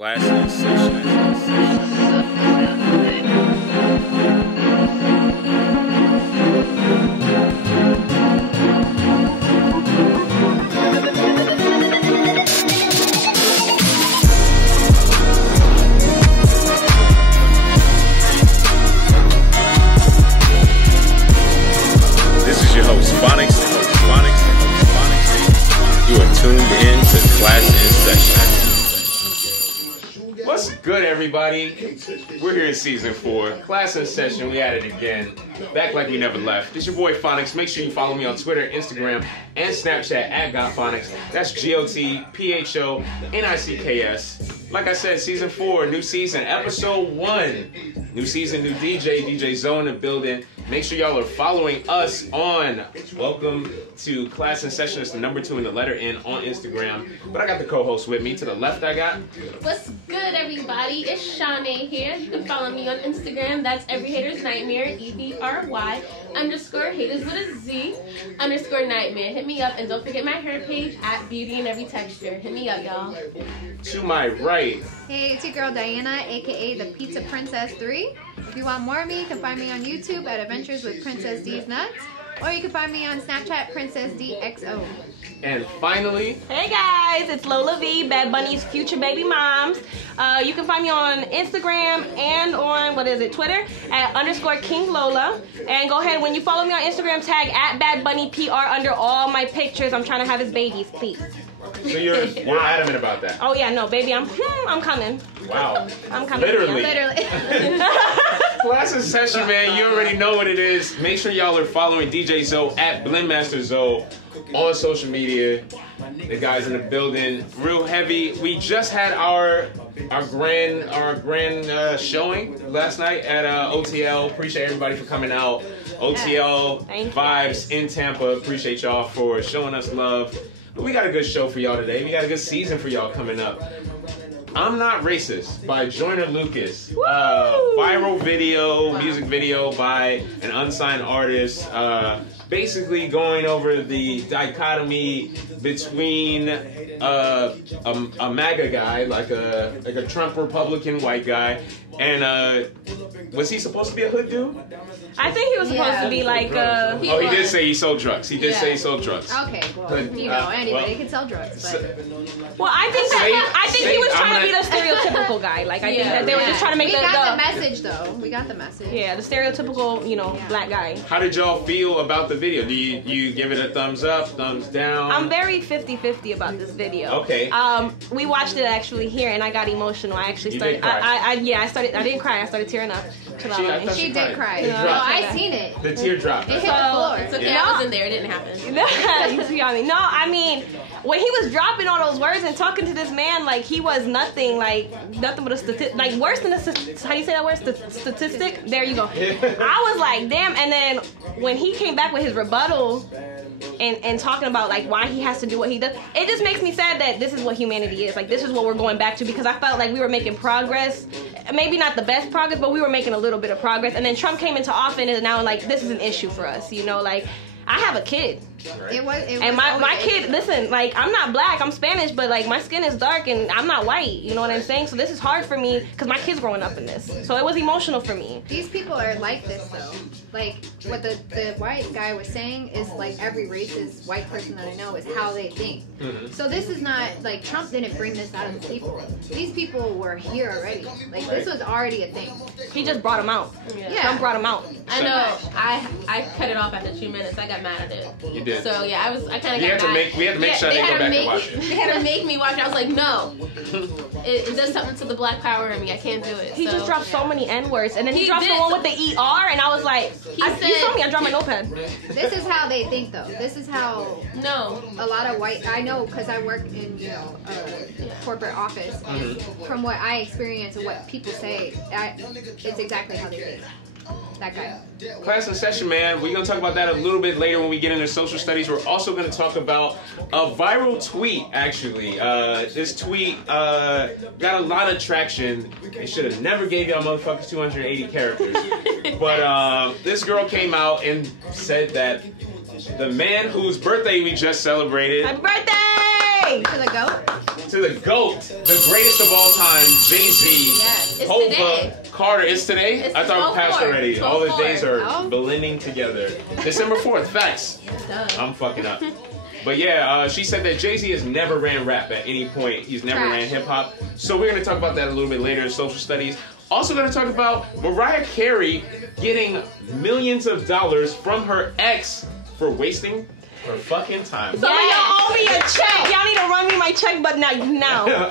Class in session. This is your host, Phonics. You are tuned in to Class in Session. What's good, everybody? We're here in season 4. Class in Session. We at it again. Back like we never left. This your boy Phonics. Make sure you follow me on Twitter, Instagram, and Snapchat at GotPhonics. That's GOTPHONICKS. Like I said, season 4, new season, episode 1. New season, new DJ Zone in the building. Make sure y'all are following us on Welcome to Class in Session. It's the number 2 and the letter N on Instagram. But I got the co-host with me. To the left, I got... What's good, everybody? It's Shawnee here. You can follow me on Instagram. That's Every Hater's Nightmare, EBRY_haters with a Z _nightmare. Hit me up, and don't forget my hair page at Beauty in Every Texture. Hit me up, y'all. To my right... Hey, it's your girl Diana, aka the Pizza Princess 3. If you want more of me, you can find me on YouTube at Adventures with Princess D's Nuts, or you can find me on Snapchat, Princess DXO. And finally... Hey guys, it's Lola V, Bad Bunny's future baby moms. You can find me on Instagram and on, Twitter at _King Lola. And go ahead, when you follow me on Instagram, tag at Bad Bunny PR under all my pictures. I'm trying to have his babies, please. So you're adamant about that? Oh yeah, no, baby, I'm coming. Wow. I'm coming. Literally. Class in Session, man. You already know what it is. Make sure y'all are following DJ Zoe at Blendmaster Zoe on social media. The guys in the building, real heavy. We just had our grand showing last night at OTL. Appreciate everybody for coming out. OTL vibes in Tampa. Appreciate y'all for showing us love. But we got a good show for y'all today. We got a good season for y'all coming up. I'm Not Racist by Joyner Lucas. Viral video, music video by an unsigned artist. Basically going over the dichotomy between a MAGA guy, like a Trump Republican white guy, and was he supposed to be a hood dude? I think he was supposed to be like he did say he sold drugs. He did say he sold drugs. Okay, well, anybody can sell drugs. But... I think he was trying to be the stereotypical guy. Like I think that they were just trying to make we got the message though. We got the message. Yeah, the stereotypical, black guy. How did y'all feel about the video? Do you give it a thumbs up, thumbs down? I'm very 50-50 about this video. Okay. We watched it actually here, and I got emotional. I actually started. I didn't cry. I started tearing up. She did cry. I seen it. The tear dropped. It hit the floor. It's okay. I wasn't there. It didn't happen. No, I mean, when he was dropping all those words and talking to this man, like he was nothing but a statistic, like worse than a, how do you say that word? Statistic? There you go. I was like, damn. And then when he came back with his rebuttal and talking about like why he has to do what he does, it just makes me sad that this is what humanity is. Like this is what we're going back to, because I felt like we were making progress. Maybe not the best progress, but we were making a little bit of progress. And then Trump came into office, and now like this is an issue for us. Like I have a kid. It was my kid, listen, like I'm not black, I'm Spanish, but like my skin is dark and I'm not white, you know what I'm saying? So this is hard for me because my kid's growing up in this. So it was emotional for me. These people are like this though. Like what the white guy was saying is like every racist white person that I know is how they think. Mm-hmm. So this is not like Trump didn't bring this out of the people. These people were here already. Like this was already a thing. He just brought them out. Yeah. Trump brought them out. I know. I cut it off after 2 minutes. I got mad at it. You did. So yeah, I kind of got mad. We had to make sure they go back and watch it. They had to make me watch it. I was like, no. It does something to the black power in me. I can't do it. He just dropped so many N-words, and then he dropped the one with the ER, and I was like, you saw me, I dropped my notepad. This is how they think though. This is how a lot of white, I know because I work in corporate office, and from what I experience and what people say, it's exactly how they think. That guy. Class in Session, man. We're going to talk about that a little bit later when we get into social studies. We're also going to talk about a viral tweet, actually. This tweet got a lot of traction. They should have never gave y'all motherfuckers 280 characters. But this girl came out and said that the man whose birthday we just celebrated... Happy birthday! To the GOAT? To the GOAT, the greatest of all time, Jay-Z, Yes. It's Hova, today. Carter. It's today? It's I thought we passed 12/4. already. All the days are 12/4. blending together. December 4th, facts. Duh. I'm fucking up. But yeah, she said that Jay-Z has never ran rap at any point. He's never Trash. ran hip-hop. So we're going to talk about that a little bit later in social studies. Also going to talk about Mariah Carey getting millions of dollars from her ex for wasting her fucking time. Some of y'all owe me a check. Y'all need to run me my check, but now.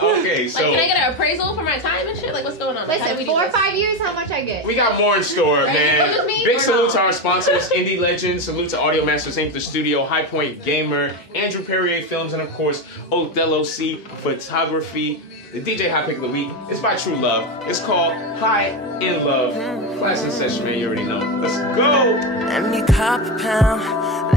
Okay, so Like, can I get an appraisal for my time and shit? Like, what's going on? Like, how do Listen, we do 4 or this? 5 years, how much I get? we got more in store, you man. good with me Big or salute no? to our sponsors, Indie Legends. Salute to Audio Masters Inc., The Studio, High Point Gamer, Andrew Perrier Films, and of course, Odello C Photography. The DJ Hot Pick of the Week is by True Love. It's called High in Love. Class in session, man. You already know. Let's go. Let me cop a pound,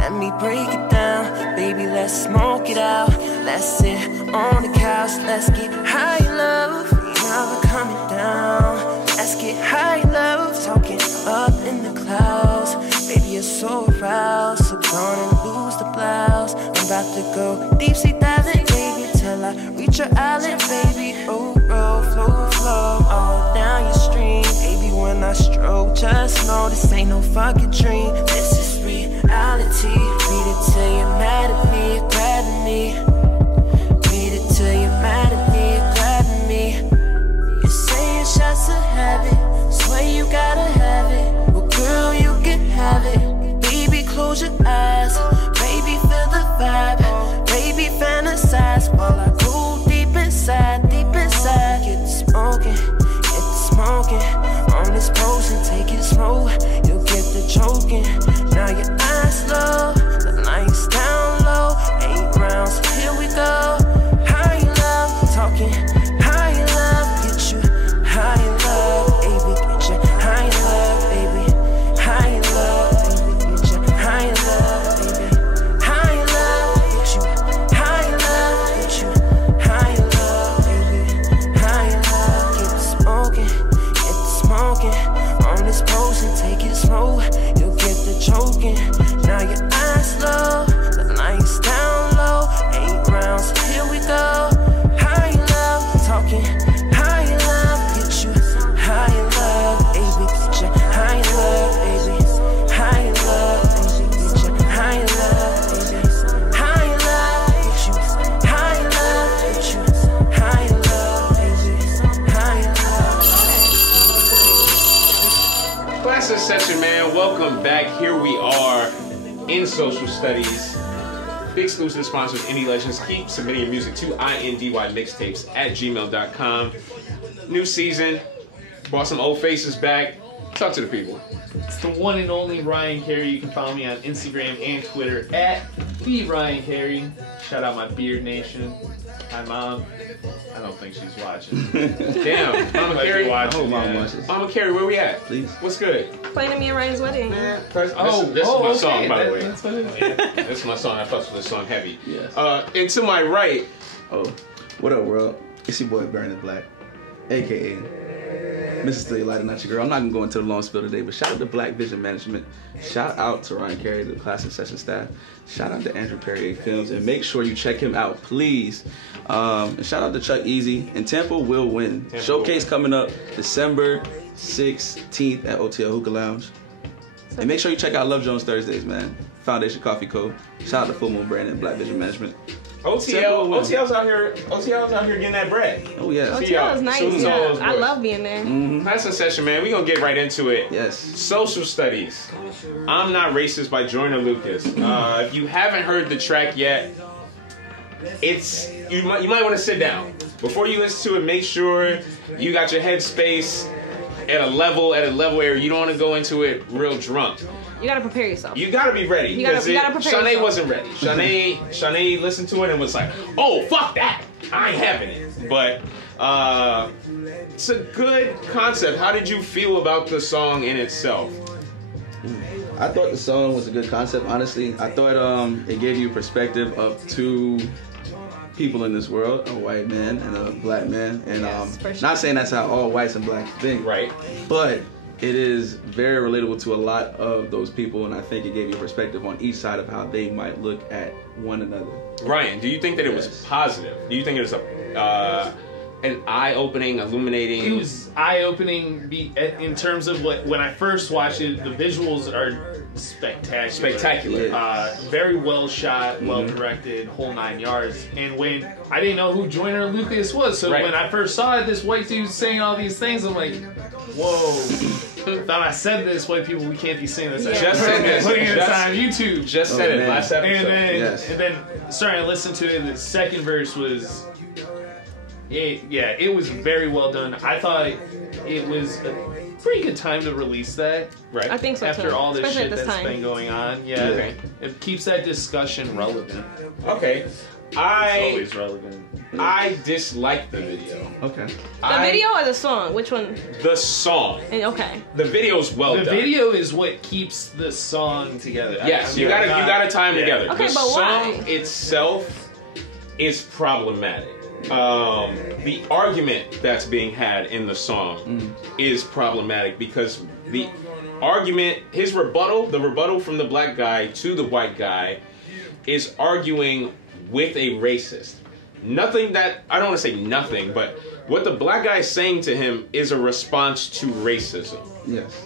let me break it down. Baby, let's smoke it out. Let's sit on the couch, let's get high in love. Now we're coming down. Let's get high in love, talking up in the clouds. Baby, you're so aroused, so gonna lose the blouse. I'm about to go deep sea diving, baby, till I reach your island, baby. Oh, roll, flow, all down your stream. Baby, when I stroke, just know this ain't no fucking dream. This is reality. Read it till you're mad at me, grabbing me. Read it till you're mad at me, grabbing me. You're saying shots a habit, swear you gotta have it. Well, girl, you can have it. Baby, close your eyes. Baby, feel the vibe. Baby, fantasize while I go deep inside, deep inside. Get the smoking, get the smoking. On this potion, take it slow. You'll get the choking. Now your eyes low, the lights down low. 8 rounds, here we go. High in love, talking high in love. Get you high in love, baby. Get you high in love, baby. High in love, baby. Get you high in love, baby. High in love, get you high in love. Get you high in love, baby. High in love, get the smoking, get the smoking. On this potion, take it slow. You'll get the choking. Now your eyes low, the lights down low. 8 rounds, here we go. High in love, talking high in love. Get you high in love, baby. Get you high in love, baby. High in love, baby. Get you high in love, baby. High in love, get you high in love. Get you high in love, baby. High in love. Class in session, man. Welcome back. Here we are in social studies. Big exclusive sponsors, Indie Legends. Keep submitting your music to INDYMixtapes at gmail.com. New season. Brought some old faces back. Talk to the people. It's the one and only Ryan Carey. You can follow me on Instagram and Twitter at @RyanCarey. Shout out my Beard Nation. Hi, Mom. I don't think she's watching. Damn. Mama Carey. I hope Mama watches. Mama Carey, where we at? Please. What's good? Playing at me and Ryan's wedding. This is my song, by the way. That's what it is. This is my song. I fucks with this song heavy. Yes. And to my right, Oh, what up, world? It's your boy Burning Black, aka Mrs. Still Your Light and Not Your Girl. I'm not gonna go into the long spill today, but shout out to Black Vision Management. Shout out to Ryan Carey, the class and session staff. Shout out to Andrew Perrier Films, and make sure you check him out, please. And shout out to Chuck Easy. And Tampa will win. Tampa Showcase will coming up December 16th at OTL Hookah Lounge. And make sure you check out Love Jones Thursdays, man. Foundation Coffee Co. Shout out to Full Moon Brand and Black Vision Management. OTL's out here getting that bread. Oh yeah. See y'all. OTL is nice. Soon as all Yeah. is I good. love being there. That's a session, man. We gonna get right into it. Yes. Social studies. I'm Not Racist by Joyner Lucas. If you haven't heard the track yet, you might want to sit down before you listen to it. Make sure you got your headspace at a level where you don't want to go into it real drunk. You gotta prepare yourself. You gotta be ready. You gotta prepare Shanae yourself. wasn't ready. Shanae listened to it and was like, "Oh, fuck that! I ain't having it." But it's a good concept. How did you feel about the song in itself? I thought the song was a good concept, honestly. I thought it gave you perspective of two people in this world, a white man and a black man. And Yes, for sure. not saying that's how all whites and blacks think, Right. but it is very relatable to a lot of those people, and I think it gave you perspective on each side of how they might look at one another. Ryan, do you think that it was Yes. positive? Do you think it was an eye-opening, illuminating. It was eye-opening in terms of when I first watched it. The visuals are spectacular. Very well shot, well directed, whole 9 yards. And when I didn't know who Joyner Lucas was, so when I first saw it, this white dude saying all these things, I'm like, whoa. Thought I said this, white people, we can't be saying this. Yeah. Just said this. Putting this on YouTube. Just said it last episode. And then starting to listen to it, the second verse was, it was very well done. I thought it was a pretty good time to release that. Right. I think so After too. all this Especially shit at this that's time. been going on. Yeah. Okay. It keeps that discussion relevant. Okay. It's always relevant. I dislike the video. Okay. The video or the song? Which one? The song. Okay. The video's well The done. video is what keeps the song together. Yes, you gotta tie them together. Okay, the but song why? itself is problematic. The argument that's being had in the song is problematic because the argument, the rebuttal from the black guy to the white guy is arguing with a racist. Nothing that, I don't want to say nothing, but what the black guy is saying to him is a response to racism. Yes.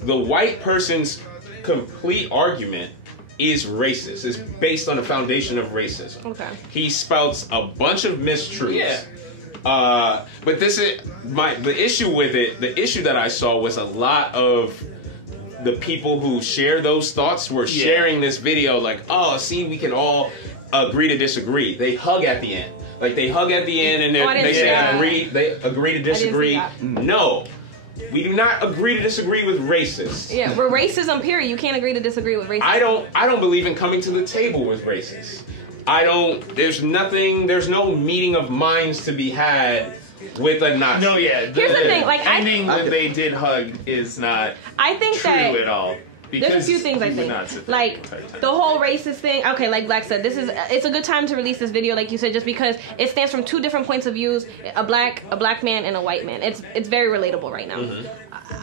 The white person's complete argument is racist. It's based on the foundation of racism. Okay. He spouts a bunch of mistruths. Yeah. But this is the issue with it. The issue that I saw was a lot of the people who share those thoughts were sharing this video like, oh, see, we can all agree to disagree. They hug at the end. Like, they hug at the end and they say they agree to disagree. No. We do not agree to disagree with racists. Yeah, we're racism, period. You can't agree to disagree with racism. I don't believe in coming to the table with racists. There's no meeting of minds to be had with a Nazi. No, yeah. Here's the thing, like, ending when they did hug is not true at all. There's a few things I think, like the whole racist thing. Okay, like Black said, it's a good time to release this video, like you said, just because it stands from two different points of views: a black man and a white man. It's very relatable right now.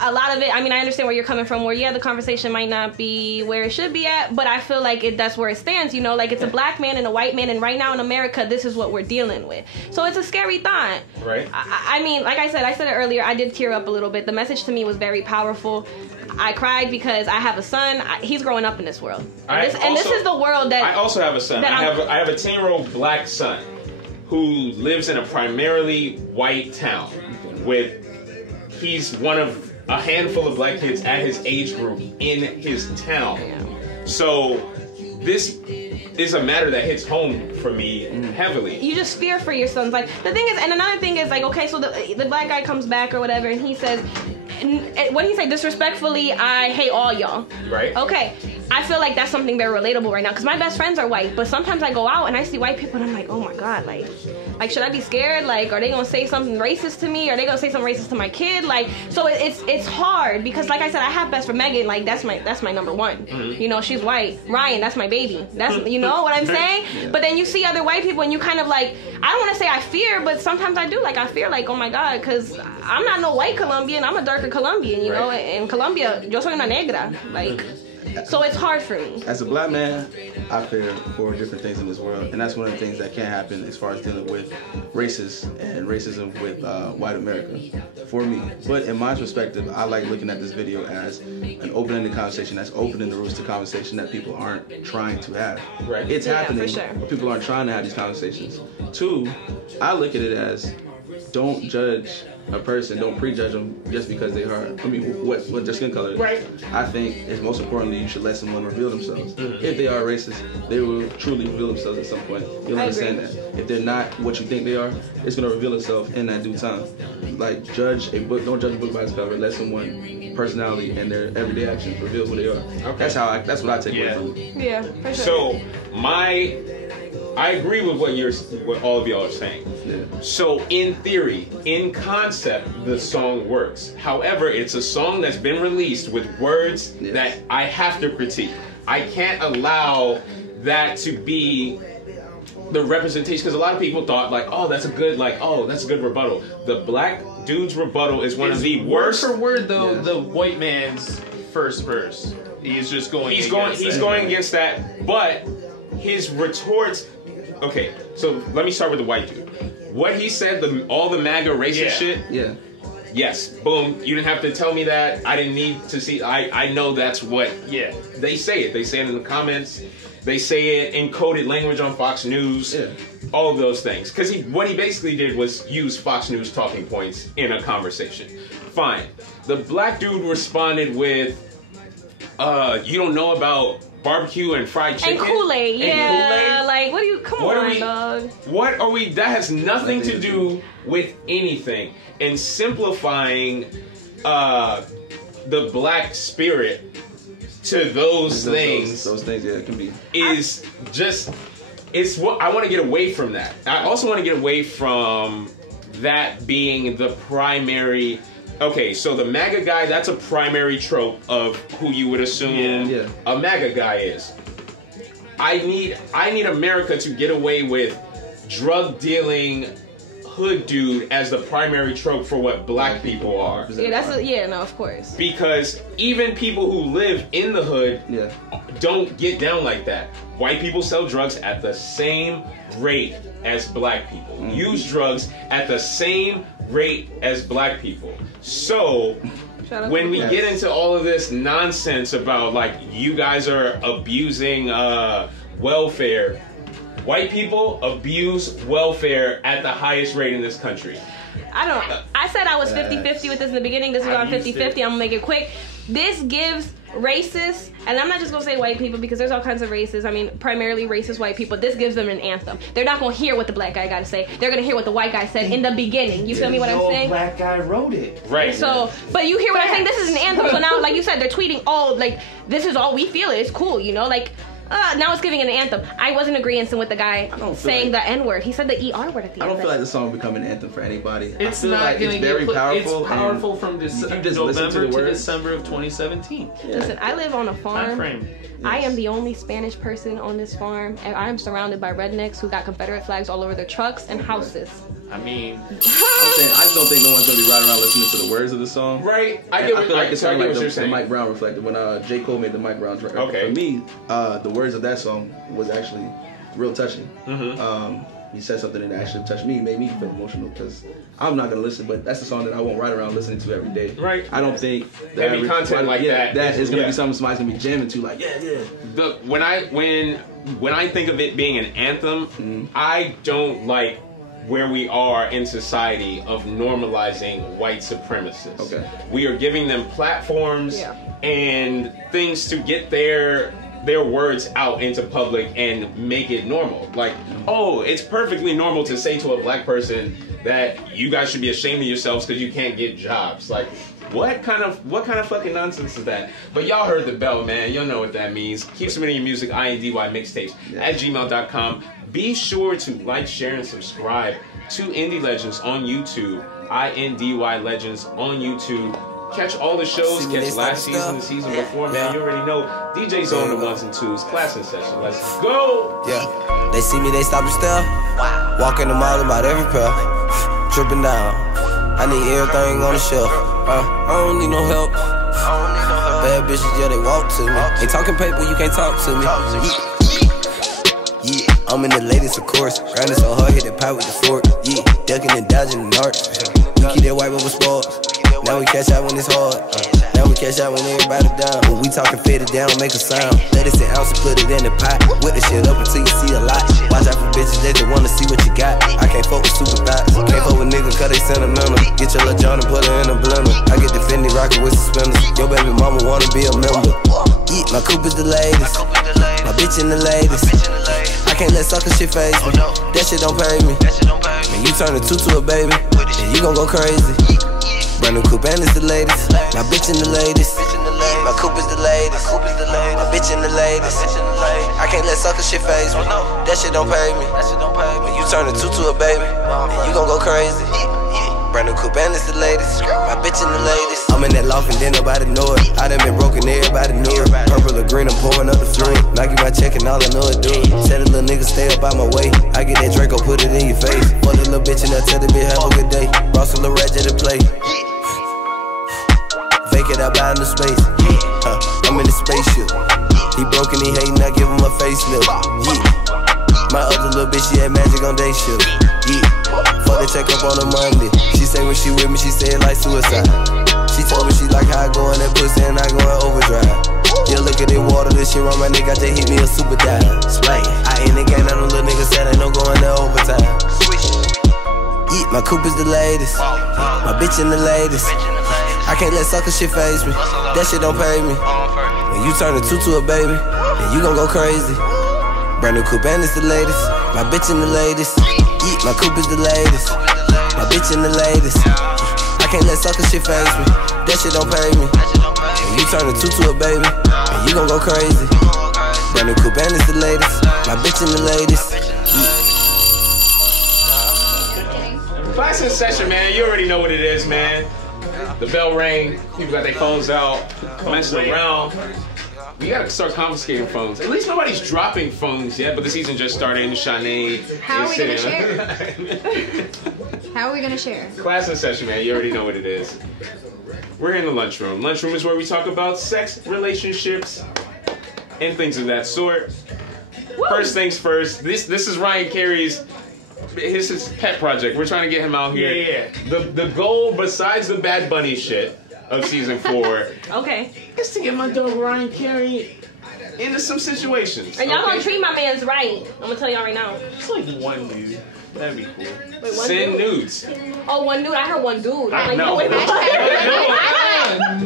A lot of it, I mean, I understand where you're coming from. Where the conversation might not be where it should be at, but I feel like that's where it stands. You know, like it's a black man and a white man, and right now in America, this is what we're dealing with. So it's a scary thought. Right. I mean, like I said it earlier. I did tear up a little bit. The message to me was very powerful. I cried because I have a son. He's growing up in this world, and this is the world that I also have a son. I have a 10-year-old black son who lives in a primarily white town. He's one of a handful of black kids at his age group in his town. So this is a matter that hits home for me heavily. You just fear for your sons. Like, the thing is, and another thing is, like, okay, so the black guy comes back or whatever, and he says, what did he say? Disrespectfully, I hate all y'all. Right. Okay. I feel like that's something very relatable right now, because my best friends are white, but sometimes I go out and I see white people and I'm like, oh my God, like should I be scared? Like, are they gonna say something racist to me? Are they gonna say something racist to my kid? Like, so it's hard, because like I said, I have best friend Megan, like that's my number one. You know, she's white. Ryan, that's my baby. That's, you know what I'm saying? But then you see other white people and you kind of like, I don't want to say I fear, but sometimes I do. Like, I fear, like, oh my God, because I'm not no white Colombian, I'm a darker Colombian, you know? In Colombia, yo soy una negra. Like, so it's hard for me. As a black man, I fear for different things in this world, and that's one of the things that can happen as far as dealing with racism with white America, for me. But in my perspective, I like looking at this video as an open-ended conversation that's opening the rules to conversation that people aren't trying to have. Right. It's happening, for sure. but people aren't trying to have these conversations. Two, I look at it as, don't judge a person, don't prejudge them just because they are, what their skin color is. Right. I think it's most importantly, you should let someone reveal themselves. If they are racist, they will truly reveal themselves at some point. You'll understand that. If they're not what you think they are, it's going to reveal itself in that due time. Like, judge a book, don't judge a book by its cover. Let someone personality and their everyday actions reveal who they are. Okay. That's what I take away from it. Yeah, for sure. So I agree with what all of y'all are saying. Yeah. So in theory, in concept, the song works. However, it's a song that's been released with words that I have to critique. I can't allow that to be the representation, because a lot of people thought like, oh, that's a good rebuttal. The black dude's rebuttal is one of the worst. Word for word, though, the white man's first verse. He's just going. He's going against that, but his retorts. Okay, so let me start with the white dude. what he said, all the MAGA racist shit. Yeah. Yes, boom. You didn't have to tell me that. I didn't need to see. I know that's what. Yeah, they say it. They say it in the comments. They say it in coded language on Fox News. Yeah. All of those things. Because what he basically did was use Fox News talking points in a conversation. Fine. The black dude responded with, "You don't know about barbecue and fried chicken and Kool-Aid." Yeah, like what do you? Come on, dog. What are we? That has nothing to do with anything. And simplifying the black spirit to those things. Those things, yeah, it can be. Is just. It's what I want to get away from that. I also want to get away from that being the primary. Okay, so the MAGA guy, that's a primary trope of who you would assume a MAGA guy is. I need America to get away with drug dealing hood dude as the primary trope for what black people are. Yeah, no, of course. Because even people who live in the hood don't get down like that. White people sell drugs at the same rate as black people. Use drugs at the same rate as black people. So when we get into all of this nonsense about like you guys are abusing welfare, white people abuse welfare at the highest rate in this country. I said I was 50-50 with this in the beginning. This is on 50-50. I'm gonna make it quick. This gives racists, and I'm not just gonna say white people because there's all kinds of races. I mean, primarily racist white people. This gives them an anthem. They're not gonna hear what the black guy got to say. They're gonna hear what the white guy said in the beginning. You feel me? What I'm saying? Black guy wrote it. Right. So, but you hear what I'm saying? This is an anthem. So now, like you said, they're tweeting, "Oh, like this is all we feel. It's cool," you know, like. Now it's giving an anthem. I wasn't agreeing with the guy saying the N-word. He said the ER word at the end. I don't feel like the song will become an anthem for anybody. It's I feel not like it's very powerful. It's powerful from November to December of 2017. Yeah. Listen, I live on a farm. I am the only Spanish person on this farm, and I am surrounded by rednecks who got Confederate flags all over their trucks and houses. I mean, I just don't think no one's gonna be riding around listening to the words of the song. Right. I feel like it's kind of like the Mike Brown reflected when J. Cole made the Mike Brown record. Okay. For me, the words of that song was actually real touching. He said something that actually touched me, made me feel emotional because I'm not gonna listen, but that's the song that I won't ride around listening to every day. Right. I don't think heavy content like that is gonna be something somebody's gonna be jamming to. Like, When I think of it being an anthem, I don't like where we are in society of normalizing white supremacists. Okay. We are giving them platforms and things to get their words out into public and make it normal. Like, oh, it's perfectly normal to say to a black person that you guys should be ashamed of yourselves because you can't get jobs. Like, what kind of fucking nonsense is that? But y'all heard the bell, man. Y'all know what that means. Keep submitting your music, INDYMixtapes at gmail.com. Be sure to like, share, and subscribe to Indie Legends on YouTube. INDY Legends on YouTube. Catch all the shows. Catch last season, the season before, man. You already know. DJ's on the 1s and 2s. Class in session. Let's go. Yeah. They see me, they stop and stare. Walk in the mall about every pair. Tripping down. I need everything on the shelf. I don't need no help. Bad bitches, yeah, they walk to me. They talking paper, you can't talk to me. Yeah, I'm in the latest, of course. Grinding so hard, hit the pipe with the fork. Yeah, ducking and dodging the arch. We keep that white over sports. Now we cash out when it's hard. Now we cash out when everybody down. When we talking faded down, make a sound. Let it an ounce and put it in the pot. Whip the shit up until you see a lot. Watch out for bitches, they just wanna see what you got. I can't fuck with super thoughts. Can't fuck with niggas cause they sentimental. Get your little John and put her in a blender. I get the Fendi rockin' with suspenders. Your baby mama wanna be a member. Yeah, my coupe is the latest. My bitch in the latest. I can't let sucker shit face me. That shit don't pay me. When you turn a two to a baby, then you gon' go crazy. Brand new coupe and it's the latest. My bitch in the latest. My coupe is the latest. My bitch in the latest. I can't let sucker shit phase me. That shit don't pay me. When you turn a two to a baby, then you gon' go crazy. Brand new coupe and it's the latest. My bitch in the latest. I'm in that loft and then nobody know it. I done been broken, everybody knew it. Purple or green, I'm pouring up the fluid. Nike my check and all I know it do it. Said a little nigga stay up out my way. I get that Draco, put it in your face. Fuck that little bitch and I tell the bitch have a good day. Ross a little ratchet to play. Vacant out by in the space. I'm in the spaceship. He broken, he hating, I give him a facelift. Yeah. My other little bitch, she had magic on day shift. Yeah. They check up on a Monday. She say when she with me, she say it like suicide. She told me she like how I go in that pussy and I go in overdrive. Yeah, look at this water, this shit on my nigga, just hit me a super dive. Slang, I ain't the game, that them little niggas said ain't no going there overtime. Eat, my coupe is the latest. My bitch in the latest. I can't let sucker shit phase me. That shit don't pay me. When you turn a two to a baby, then you gon' go crazy. Brand new coupe and it's the latest. My bitch in the latest. Eat, my coupe is the latest. My bitch in the latest. I can't let sucker shit phase me. That shit don't pay me. When you turn a two to a baby, then you gon' go crazy. Brand new coupe and it's the latest. My bitch in the latest. Class in session, man. You already know what it is, man. The bell rang. People got their phones out, messing around. We gotta start confiscating phones. At least nobody's dropping phones yet, but the season just started and Shanae How are we gonna share? share? How are we gonna share? Class in session, man. You already know what it is. We're in the lunchroom. Lunchroom is where we talk about sex, relationships, and things of that sort. Woo. First things first. This is Ryan Carey's his pet project. We're trying to get him out here. Yeah. The goal, besides the Bad Bunny shit of season 4, Okay. is to get my dog Ryan Carey into some situations. And y'all gonna treat my man's right. I'm gonna tell y'all right now. It's like one dude. That'd be cool. Wait, one Send dude? nudes. Oh, one dude. I heard one dude. I I'm like, know. no, wait, wait.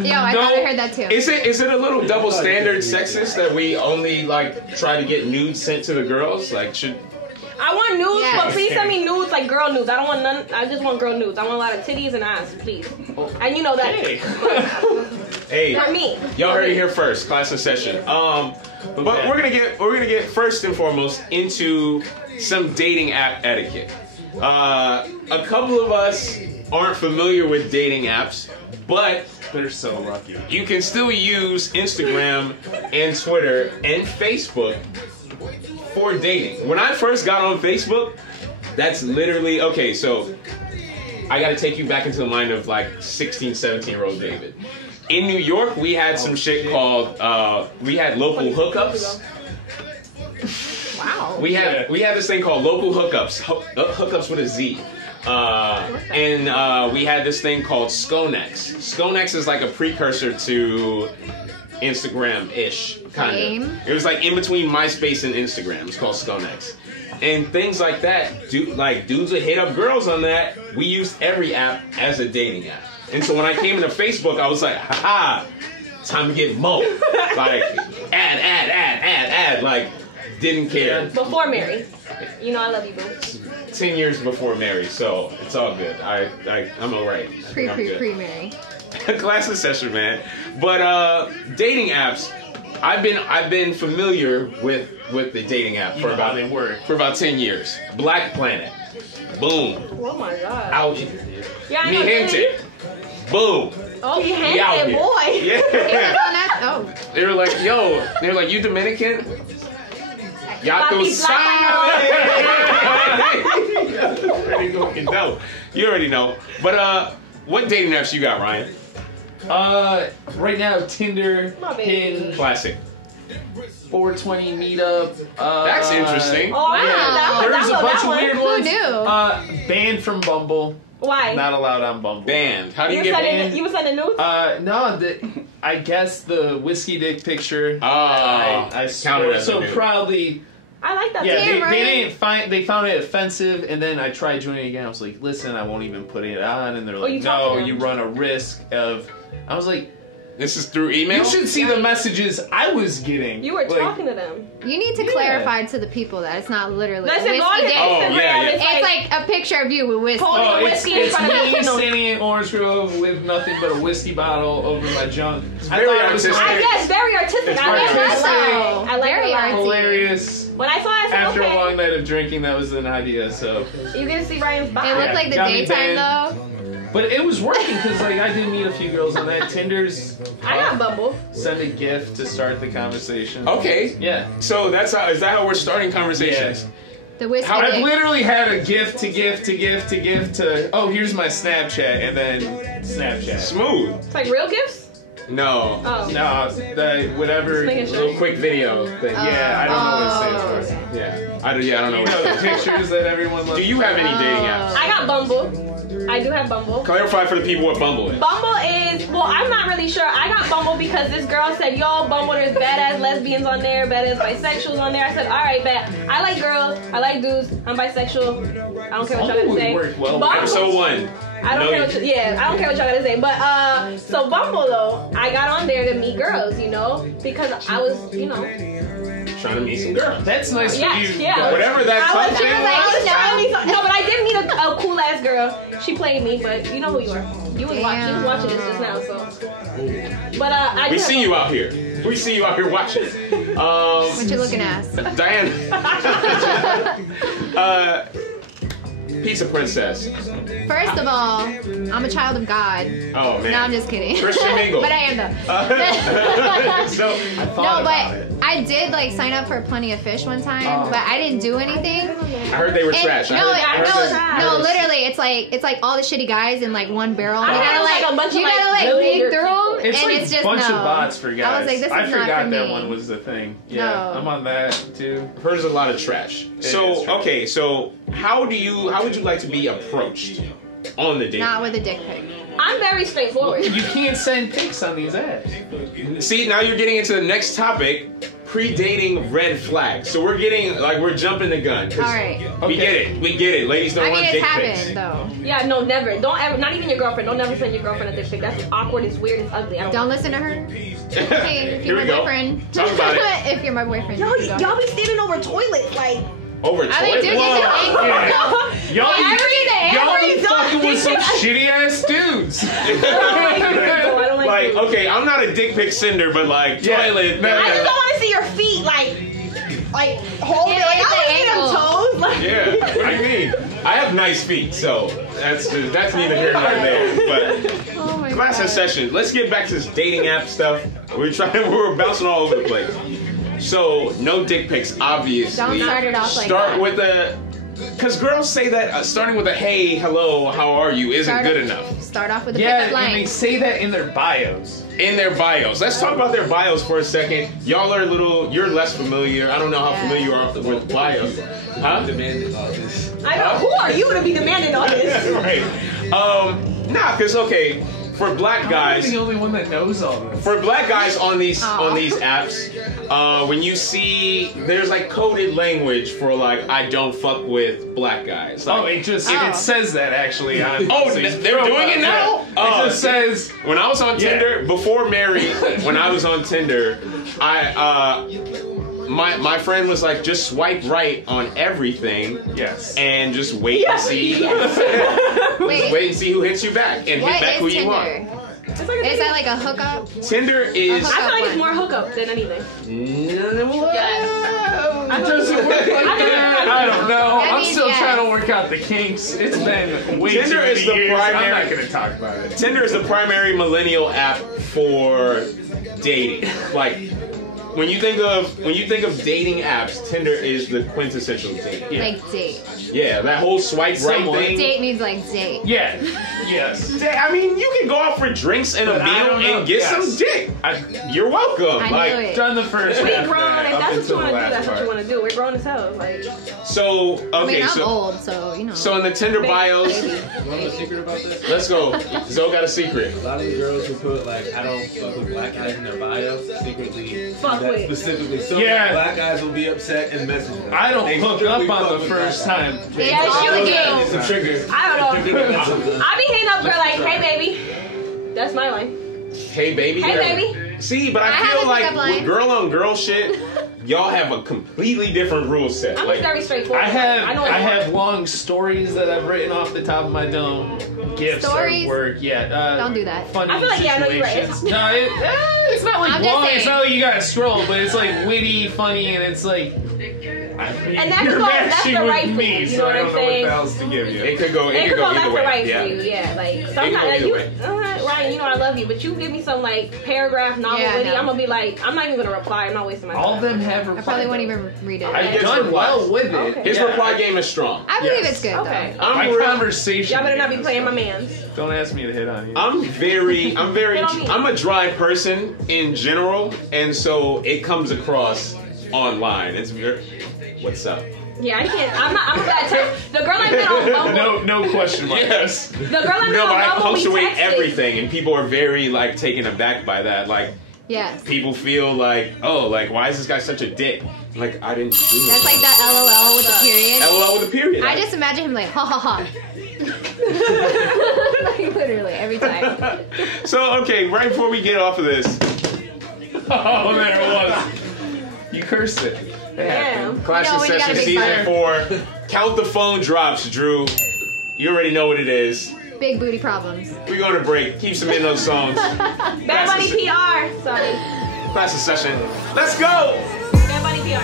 Yo, I thought I heard that too. Is it a little double standard sexist that we only like try to get nudes sent to the girls? Like should I want nudes, Yes. but please send me nudes, like girl nudes. I don't want none. I just want girl nudes. I want a lot of titties and ass, please. And you know that. Hey. Hey, For me. y'all heard it here first. Class in session. But we're gonna get first and foremost into some dating app etiquette. A couple of us aren't familiar with dating apps, but They're so lucky. you can still use Instagram and Twitter and Facebook for dating. When I first got on Facebook, that's literally, okay, so I gotta take you back into the mind of like 16, 17-year-old David. In New York, we had some shit called, we had local hookups. Wow. We had this thing called local hookups, hookups with a Z. And we had this thing called Skonex. Skonex is like a precursor to Instagram-ish, kind Game. of. It was like in between MySpace and Instagram. It's called Skonex. And things like that, dudes would hit up girls on that. We used every app as a dating app. And so when I came into Facebook, I was like, haha, time to get mo. Like, add. Like, didn't care. Before Mary. You know I love you, boo. 10 years before Mary, so it's all good. I'm alright. Pre-Mary. Class in session, man. But dating apps, I've been familiar with the dating app for about 10 years. Black Planet, boom, Oh my god. out here. Yeah, I Mi know. gente, boom. Oh, he We out handed here. boy. Yeah. Oh, They were like, you Dominican? Y'all Papi already fucking know. You already know. But what dating apps you got, Ryan? Right now, Tinder, My baby. Hinge, Classic. 420 Meetup. That's interesting. Oh, Wow. There's a bunch of weird who ones. knew? Banned from Bumble. Why? Not allowed on Bumble. Banned. How do you You get was banned? sending nudes? No, I guess the whiskey dick picture. Oh, I counted as a so nude. probably. I like that. Yeah, too. they found it offensive, and then I tried joining again. I was like, listen, I won't even put it on, and they're like, you no, talked to them? you run a risk of. I was like, This is through email? you should see the messages I was getting. You were Like, talking to them. You need to clarify to the people that it's not literally Listen, whiskey go on his dick. Oh, Instagram. yeah, yeah. It's like a picture of you with whiskey. Holding Oh, a it's whiskey in front of me the standing in Orange Grove with nothing but a whiskey bottle over my junk. very artistic. Yes, very artistic. It's I like very that. artistic. I like Very it a lot. artsy. hilarious. When I saw it, I said, After okay. a long night of drinking, that was an idea. So, You didn't see Ryan's It body. looked like the got me daytime banned. though. but it was working because like I did meet a few girls on that. Tinder's I got Bumble. send a gift to start the conversation. Okay. Yeah. So is that how we're starting conversations? The whiskey I've dick. literally had a gift to. Oh, here's my Snapchat, and then Snapchat. Smooth. It's like real gifts? No. Oh. No, whatever. Just making sure. Little quick video thing. Yeah, I don't know what it stands for. Yeah. I don't know You what know it the stands pictures that everyone loves. Do you have any dating apps? I got Bumble. I do have Bumble. Clarify for the people what Bumble is. Bumble is, well, I'm not really sure. I got Bumble because this girl said, yo, Bumble, there's badass lesbians on there, badass bisexuals on there. I said, all right, bet. I like girls. I like dudes. I'm bisexual. I don't care what y'all gotta say. Work well. Bumble- Episode 1. I don't care what I don't care what y'all gotta say. But so Bumble though, I got on there to meet girls, you know, because I was, you know, Trying to meet some girls. That's nice for you. Yeah. Whatever that I was content trying to meet some, no, but I did meet a cool ass girl. She played me, but you know who you are. You was watching. She was watching this just now, so. But I. We see you out here. We see you out here watching. What you looking at? Diana. Pizza Princess. First of all, I'm a child of God. Oh man. No, I'm just kidding. Christian Mingle. But I am though. So No, but I did like sign up for Plenty of Fish one time, but I didn't do anything. I heard they were trash. No, literally, it's like all the shitty guys in like one barrel. You gotta like a bunch of, dig through them, It's and like it's just a bunch no. of bots for guys. I was like, this is not forgot for that me. one was the thing. Yeah, No. I'm on that too. I've heard there's a lot of trash. is So trash. okay, so how would you like to be approached on the date? Not with a dick pic. I'm very straightforward. You can't send pics on these apps. See, now you're getting into the next topic, pre-dating red flags. So we're jumping the gun. 'Cause All right. We get it. Ladies don't I want mean, dick it's pics. happened though. Yeah, no, never. Don't ever. Not even your girlfriend. Don't ever send your girlfriend a dick pic. That's awkward. It's weird. It's ugly. I Don't listen to her. Okay, if Here you're we my go. boyfriend. Talk about it. If you're my boyfriend. Y'all you go. be standing over toilets like. Over I mean, toilet. dude, get the angle. Y'all Every day, y'all every be fucking day. with some shitty ass dudes. I don't like Like, you. okay, I'm not a dick pic sender, but like Yeah. toilet. No, I just don't want to see your feet like hold it. Like I want to see them toes. Like, Yeah, what do you mean? I have nice feet, so that's neither here nor there. But Oh my class in God. session. Let's get back to this dating app stuff. We were bouncing all over the place. So no dick pics, obviously. Don't start it off like Start that. with because girls say that starting with a hey, hello, how are you isn't Start good off- enough Start off with a Yeah, pickup and they line. say that in their bios. in their bios. Let's talk about their bios for a second. Y'all are you're less familiar. I don't know how Yeah. familiar you are with bios. Huh? Demanding all this. I know. Who are you to be demanding all this? Right. Cause okay, for black I'm guys, the only one that knows all this. for black guys on these Aw. apps, when you see there's like coded language for like I don't fuck with black guys. Like, Oh, it Oh. says that actually on. Oh, these they're doing it now? profiles. Oh, It just says. when I was on Yeah. Tinder before Mary, when I was on Tinder, my friend was like, just swipe right on everything Yes. and just wait and see. Wait, Wait and see who hits you back and what hit back who is you want. Tinder? It's like a Is that like a hookup? Tinder is. Uh-huh. I feel like it's more hookup than anything. It doesn't work like that. I don't know. I I'm mean, still yes. trying to work out the kinks. It's been way Tinder too many is the years. I'm primary- not going to talk about it. Tinder is the primary millennial app for dating. Like when you think of dating apps, Tinder is the quintessential date. Yeah. Like date. Yeah, that whole swipe right Somewhat. thing. Date means like date. Yeah. Yes. I mean, you can go out for drinks and a But I meal don't know. and get Yes. some dick. You're welcome. I like, knew it. Done the first We half grown. of that, If up that's what you until want the to do, last that's what you part. want to do. We're grown as hell. Like, so okay, I mean, I'm so old, so you know. so in the Tinder bios, You want to know a secret about this? let's go. Zoe got a secret. A lot of the girls who put like I don't fuck with black guys in their bios secretly Fuck that with. specifically so Yeah. black guys will be upset and message them. I don't They hook strictly up fuck on the with first black time. guys. Yeah, it's really It's good. a trigger. I don't know. know. I be hitting up girl like, hey baby. That's my line. Hey baby. Hey girl. baby. See, but I I have feel a like pickup line. with girl on girl shit, y'all have a completely different rule set. I'm Like, just very straightforward. I have know what I you want. have long stories that I've written off the top of my dome. Gifts Stories? at work, yeah. Don't do that. Funny I feel like, yeah, I know you're right. situations. No, it's not like I'm just long. It's saying. not like you gotta scroll, but it's like witty, funny, and it's like. And that's you're that's matching the with right me, food, you so know what I I'm don't know saying? what else to give you. it could go. It could go either left or way. right Yeah. for you, yeah. Like go sometimes either you, way. Ryan, you know I love you, but you give me some like paragraph novel Yeah, witty, no. I'm gonna be like, I'm not even gonna reply. I'm not wasting my time. All of them have I replied. probably won't even read it. I I've guess done replies. well with it. Okay. His Yeah. reply game is strong. I believe Yes. it's good Okay. though. I'm My real- conversation. Y'all better not be playing my mans. Don't ask me to hit on you. I'm a dry person in general, and so it comes across online. It's very, what's up? Yeah, I can't. I'm a bad text. The girl I met on Bumble. No question mark. Yes. The girl I met No, but I on Bumble, we punctuate texted. everything, and people are very like taken aback by that. Like, Yes. people feel like, oh, like why is this guy such a dick? Like, I didn't do it. That's like that LOL with the period. LOL with a period. I just imagine him like, ha ha ha. Like, literally, every time. So, okay, right before we get off of this, Oh, there it was. You cursed it. Damn. Classic when you got a Session big Season 4, Count the Phone drops, Drew. You already know what it is. Big booty problems. We're going to break. Keep submitting those songs. Bad Bunny PR. Sorry. Classic Session. Let's go! Bad Bunny PR.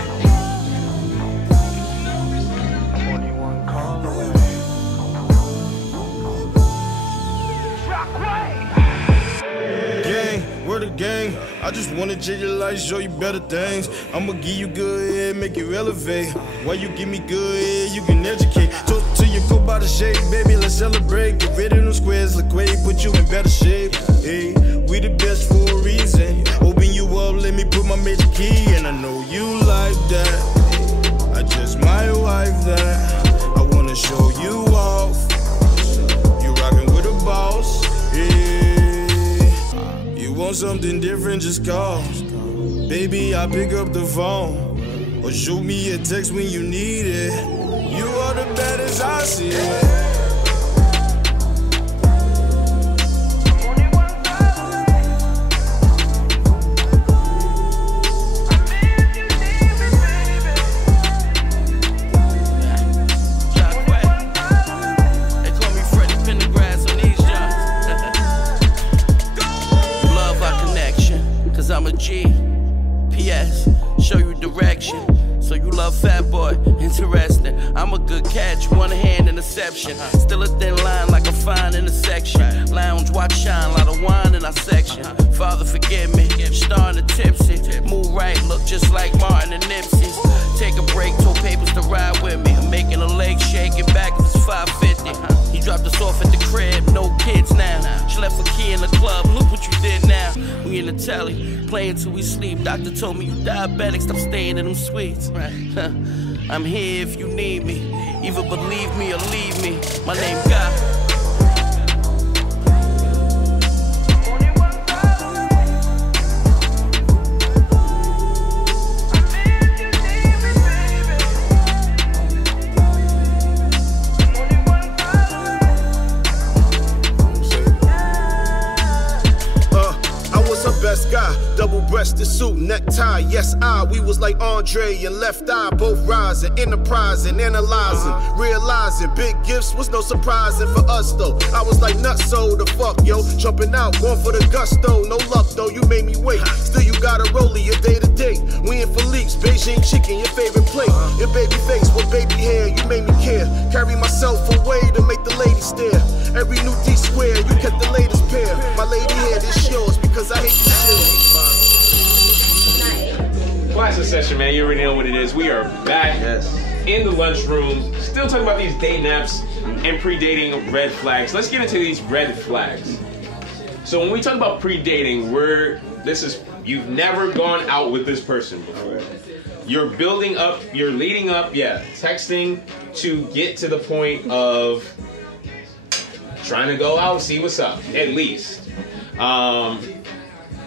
Word of gang, I just wanna change your life, show you better things. I'ma give you good head, make you elevate. While you give me good head, you can educate. Talk to your go by the shape, baby, let's celebrate. Get rid of them squares, look way, put you in better shape. Hey, we the best for a reason. Open you up, let me put my major key, and I know you like that. I just might wife that. I wanna show you off. You rockin' with a boss, yeah. You want something different, just call. Baby, I pick up the phone. Or shoot me a text when you need it. You are the baddest I see it. I'm a G. P.S. Show you direction. So you love Fat Boy, interesting. I'm a good catch, one hand interception. Still a thin line like a fine intersection. Lounge, watch shine, lot of wine in our section. Father, forgive me, starting to tipsy. Move right, look just like Martin and Nipsey's. Take a break, told papers to ride with me. I'm making a leg shake, it back if it's 550. He dropped us off at the crib, no kids now. She left a key in the club, look what you did now. We in the telly, playing till we sleep. Doctor told me you diabetic, stop staying in them suites. I'm here if you need me. Either believe me or leave me. My name God. Best guy, double-breasted suit, necktie, yes we was like Andre and Left Eye, both rising, enterprising, analyzing, realizing big gifts was no surprising for us though. I was like nutso, the fuck yo, jumping out, going for the gusto, no luck though, you made me wait, still you got a rollie, your day to day, we in Philippe's, Beijing chicken, your favorite plate, your baby face with baby hair, you made me care, carry myself away to make the ladies stare, every new D square, you kept the latest pair, my lady hair, this yours, because I hate the shit. Classic Session, man. You already know what it is. We are back in the lunchroom, still talking about these date naps and pre-dating red flags. Let's get into these red flags. So when we talk about pre-dating, you've never gone out with this person before. You're building up, you're leading up, texting to get to the point of trying to go out, see what's up, at least.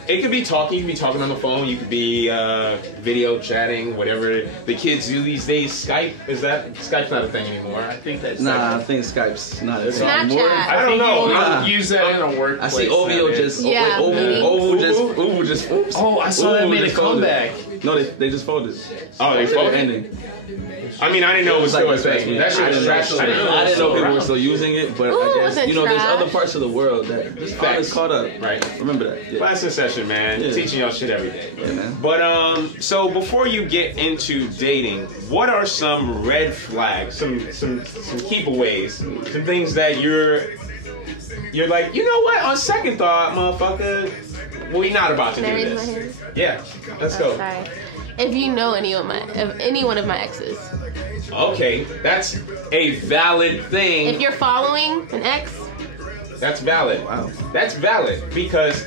It could be talking, you could be talking on the phone, you could be video chatting, whatever the kids do these days. Skype's not a thing anymore. I think that's I think Skype's not a thing Snapchat. anymore. I don't know. I use that in a workplace. I see Ovio just oops. Oh, I saw that made a comeback. No, they just folded. Oh, they folded? Ending. I mean, I didn't know it was still a thing. That shit was trash. I didn't know people were still using it, but I guess wasn't there's trash. other parts of the world that just is caught up. Right. Remember that. Yeah. Classic Session, man. Yeah. Teaching y'all shit every day. Yeah, man. But so before you get into dating, what are some red flags, some keepaways, some things that you're like, you know what? On second thought, motherfucker, we not about to Can I do raise my this. hand? Yeah, let's go. Sorry. If you know any one of my exes. Okay, that's a valid thing. If you're following an ex, That's valid. Wow. That's valid because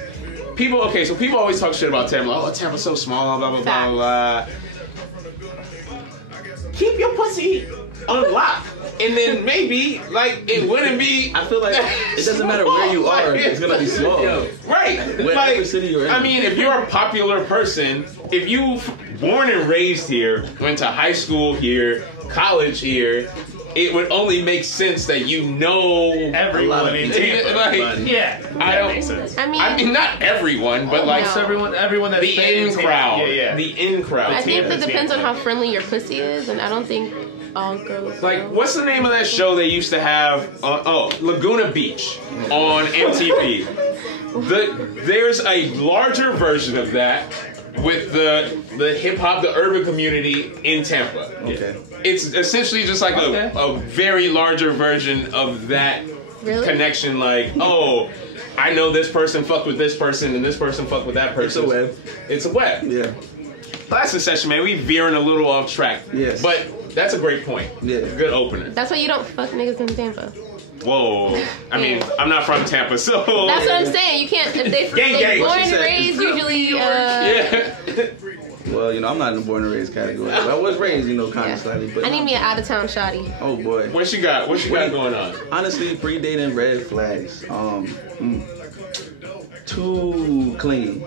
people. Okay, so people always talk shit about Tampa. Like, oh, Tampa's so small. Blah blah blah blah. Keep your pussy on lock, and then maybe like it wouldn't be. I feel like it doesn't matter where you are, it's gonna be small. Right. Whatever Like, city you're in. I mean, if you're a popular person, if you born and raised here, went to high school here, college here, it would only make sense that you know Everyone in Tampa. Like, Yeah, I don't. makes sense. I I mean, not everyone, but like No. Everyone that's the in Tampa. crowd. Yeah. The in crowd. I think Tampa, that depends on Tampa. how friendly your pussy is, and I don't think all girls. Like, know. what's the name of that show they used to have? Laguna Beach on MTV. There's a larger version of that with the hip hop, the urban community in Tampa. Okay. It's essentially just like a very larger version of that Really? connection. Like, oh, I know this person fucked with this person and this person fucked with that person. It's a web. It's a web. Yeah. That's the session, man. We veering a little off track. Yes. But that's a great point. Yeah. Good opener. That's why you don't fuck niggas in Tampa. Whoa. I mean, I'm not from Tampa, so. That's what I'm saying. You can't. If they Gang, gang, what born she and said. raised, usually. Yeah. Well, you know, I'm not in the born and raised category. But I was raised, you know, kind of slightly. But I need me an out of town shotty. Oh boy. What you got? What you got going on? Honestly, pre-dating red flags. Too clingy.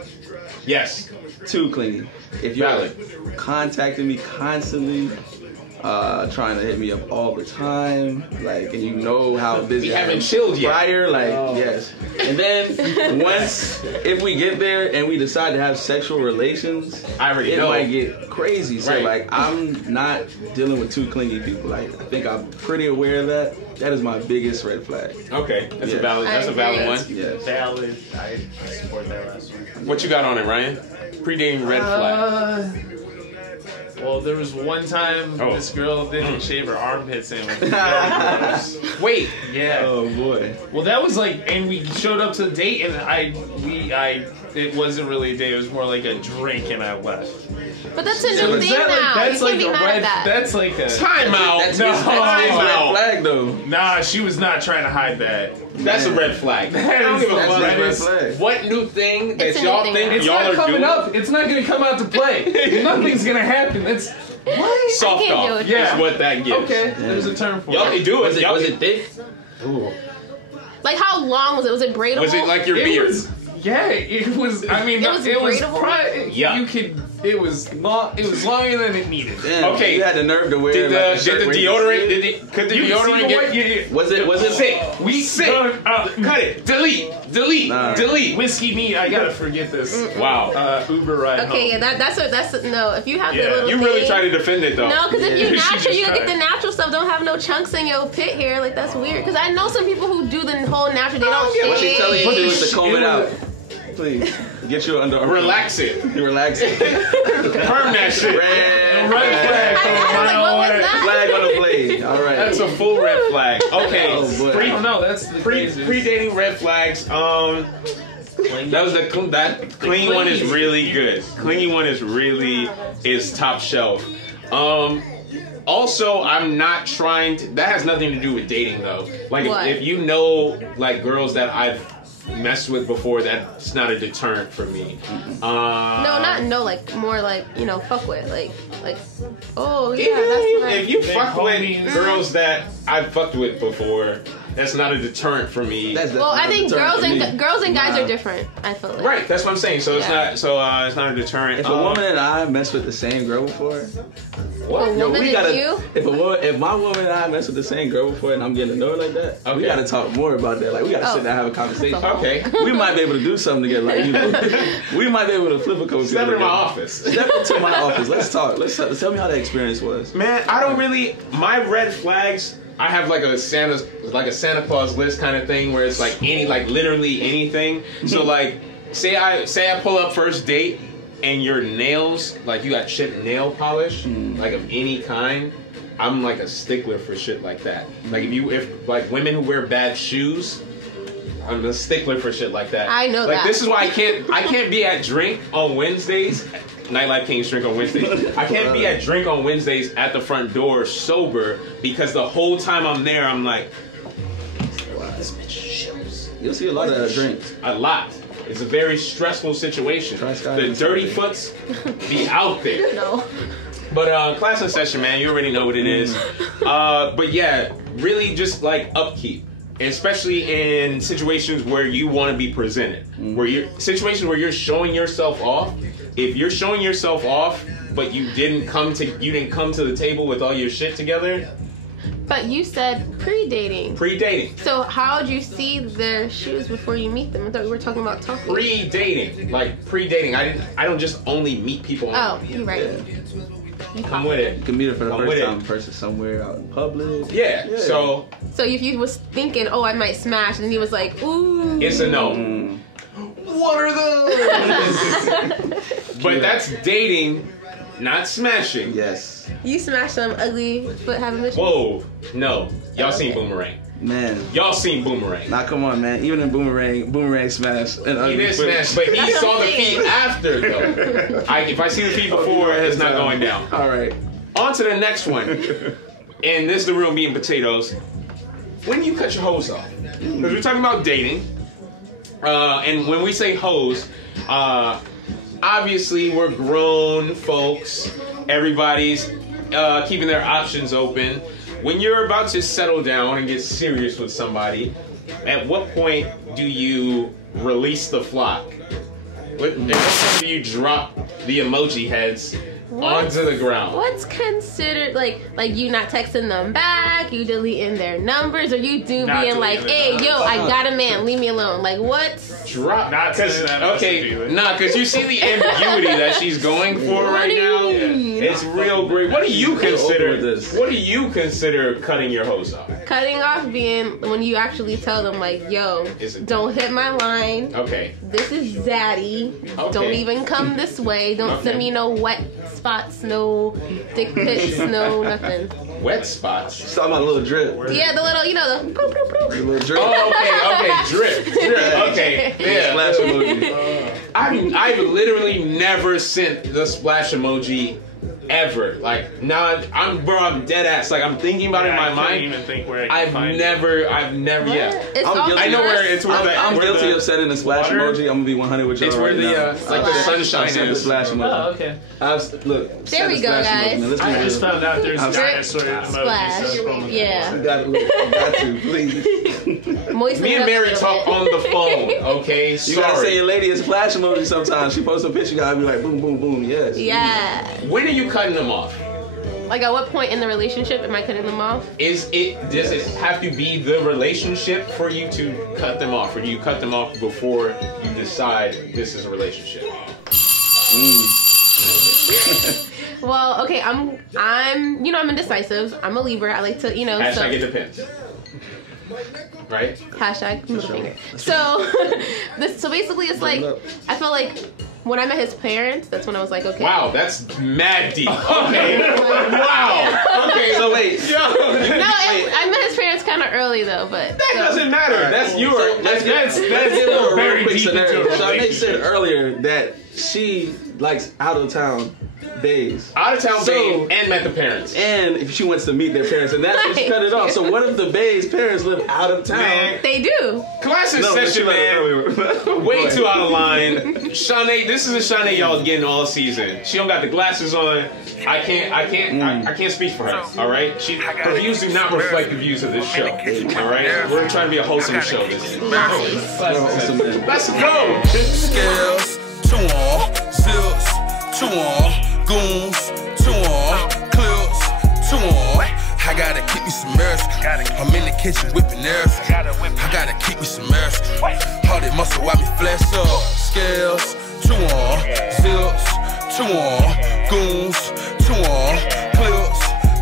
Yes. Too clingy. If you're Valid. contacting me constantly, trying to hit me up all the time, like, and you know how busy We I haven't am chilled yet. prior, like, yes. And then once, if we get there and we decide to have sexual relations, I already it know. might get crazy. So, Right. like, I'm not dealing with too clingy people. Like, I think I'm pretty aware of that. That is my biggest red flag. Okay, that's Yes. a valid. That's a valid I one. Yes. Valid. I support that last one. What you got on it, Ryan? Predating red flag. Well, there was one time Oh. this girl didn't shave her armpits in. Wait. Yeah. Oh boy. Well, that was like, and we showed up to the date, and it wasn't really a date. It was more like a drink, and I left. But that's a So new is thing that now. that's You like can't be a mad red. at that. That's like a Time out. That's No. his red Wow. flag, though. Nah, she was not trying to hide that. That's a red flag. I don't give a That's fuck. his red flag. What new thing that It's a new y'all thing think now. It's y'all not are coming doing? up. It's not going to come out to play. Nothing's going to happen. It's what? Soft I can't off deal with that. is what that gives. Okay, there's a term for Y'all it. can do it. Was it, Y'all was can- it thick? Like, how long was it? Was it braidable? Was it like your It beard? was, yeah, it was. I mean, It was it was. braidable? Yeah. You could. It was long. It was longer than it needed. Damn, Okay. You had the nerve to wear Did like a the shirt did the where you can deodorant? see it? Could the You can see deodorant the get? white- yeah. Was it Sick. We Sick. sick. Cut it. Delete. Nah. Delete. Whiskey meat. I gotta forget this. Wow. Uber ride. Okay, home. yeah, that's no. If you have the Yeah. little You really thing- try to defend it though. No, because if Yeah. you She natural, just you gotta get tried. the natural stuff. Don't have no chunks in your pit hair. Like, that's weird. Because I know some people who do the whole natural. They don't shave. What she telling you to do is to comb it It out. was- Please. Get you under. Relax it. Relax it. Perm that shit. Red Red flag. I was like, what was that? flag on the blade. All right. That's a full red flag. Okay. Oh, boy. I don't know. That's the craziest. Pre-dating red flags. That was that clean one is really good. Clingy one is top shelf. Also, I'm not trying to. That has nothing to do with dating though. Like What? if you know like girls that I've messed with before, that's not a deterrent for me. Like more like, fuck with, like, oh yeah, Even that's what if you They fuck homies. with girls that I've fucked with before, that's not a deterrent for me. Well, I think girls and guys are different. I feel like. Right, that's what I'm saying. So Yeah. it's not a deterrent. If a woman and I messed with the same girl before, A woman we and gotta. you? If my woman and I messed with the same girl before, and I'm getting to know her like that, we Okay. gotta talk more about that. Like we gotta sit down and have a conversation. Okay, We might be able to do something together. Like we might be able to flip a couple. step people into my together. office. Step into my office. Let's talk. Tell me how the experience was. Man, I don't really. My red flags. I have like a Santa Claus list kind of thing where it's like literally anything. So like, say I pull up first date and your nails, like you got chipped nail polish, like of any kind. I'm like a stickler for shit like that. Like if like women who wear bad shoes, I'm a stickler for shit like that. I know like, that. This is why I can't be at drink on Wednesdays. Nightlife Kings drink on Wednesdays. I can't be at drink on Wednesdays at the front door sober because the whole time I'm there, I'm like, this bitch shoes. You'll see a lot of drinks. A lot. It's a very stressful situation. The dirty foots be out there. No. But class in session, man, you already know what it is. But yeah, really just like upkeep. Especially in situations where you want to be presented. Situations where you're showing yourself off. If you're showing yourself off, but you didn't come to the table with all your shit together. But you said pre-dating. Pre-dating. So how would you see their shoes before you meet them? I thought we were talking about talking. Pre-dating. Like pre-dating. I don't just only meet people. Oh, you're right. Come with it. You can meet her for the first time in person somewhere out in public. Yeah. So if you was thinking, oh, I might smash, and he was like, ooh. It's a no. What are those? But that's dating, not smashing. Yes. You smashed some ugly foot having issues. Whoa. No. Y'all seen Boomerang. Man. Y'all seen Boomerang. Nah, come on, man. Even in Boomerang smashed. He did smash, but he saw the feet after, though. If I see the feet before, it's not going down. All right. On to the next one. And this is the real meat and potatoes. When you cut your hose off? Because we're talking about dating. And when we say hose, obviously we're grown folks. Everybody's keeping their options open. When you're about to settle down and get serious with somebody, at what point do you release the flock? At what point do you drop the emoji heads onto the ground? What's considered like you not texting them back, you deleting their numbers, or you do not being like, hey, yo, I got a man, leave me alone. Like what? Drop. Because you see the ambiguity that she's going for right now. It's real great. What do you consider this? What do you consider cutting your hose off? Cutting off being when you actually tell them like, yo, don't hit my line. Okay. This is zaddy. Okay. Don't even come this way. Don't send me no wet spots, no dick pics, no nothing. Wet spots? She's talking about a little drip. Yeah, the little, the poop, poop, poop. The little drip. Oh, okay, drip. Okay, yeah. Splash emoji. I've literally never sent the splash emoji ever. Like, now I'm dead ass. Like, I'm thinking about it in my mind. I can't even think where I've never, yeah. I know where it's where I'm guilty of setting the splash emoji. I'm gonna be 100 with you. It's where the sunshine is. The splash emoji. Oh, okay. Look. There we go, guys. I just found out there's a dinosaur emoji. Splash. Yeah. You got to, please. Me and Mary talk on the phone, okay? You gotta say your lady is splash emoji sometimes. She posts a picture, you gotta be like, boom, boom, boom, yes. Yeah. When are you cutting them off? Like, at what point in the relationship am I cutting them off? Does it have to be the relationship for you to cut them off? Or do you cut them off before you decide this is a relationship? Well, okay, I'm indecisive. I'm a Libra. I like to, Hashtag it depends. Right? Hashtag middle finger. So, so basically it's like, I felt like when I met his parents, that's when I was like, okay. Wow, that's mad deep. Okay. Wow. Okay. So wait. I met his parents kind of early though, but that doesn't matter. That's your. That's a very deep scenario. into a Shanae said earlier that she likes out of town bays. Out of town bays and met the parents. And if she wants to meet their parents, and that's when she cut it off. So what if the bays' parents live out of town? Man. They do. Classic session, man. Way too out of line. Shanae, this is a Shanae y'all getting all season. She don't got the glasses on. I can't speak for her. All right. Her views do not reflect the views of this show. All right. We're trying to be a wholesome show. Let's go. Scales, 2 on, zips, 2 on, goons, 2 on, clips, 2 on. I gotta keep me some mercy. I'm in the kitchen whipping nerves. I gotta keep me some mercy. All that muscle while me flesh up. Scales, 2 on, zips, 2 on, goons, 2 on, clips,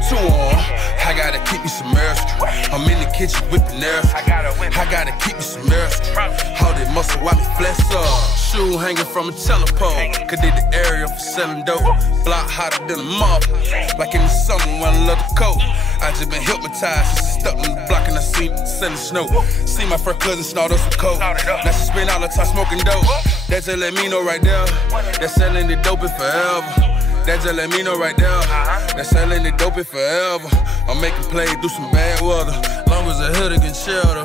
2 on. I gotta keep me some mercy. I'm in the kitchen whipping nerves. I gotta keep me some mercy. All that muscle while me flesh up. Shoe hanging from a telepole. Could did the area for selling dope. Block hotter than a moth. Like in the summer when I love the coat. I just been hypnotized since I stuck in the block and I seen selling snow. See my first cousin snort up some coke. Now she spend all the time smoking dope. That just let me know right there. That selling the dope is forever. That just let me know right there. That selling the dope it forever. I'm making plays through some bad weather. Long as a hood against shelter.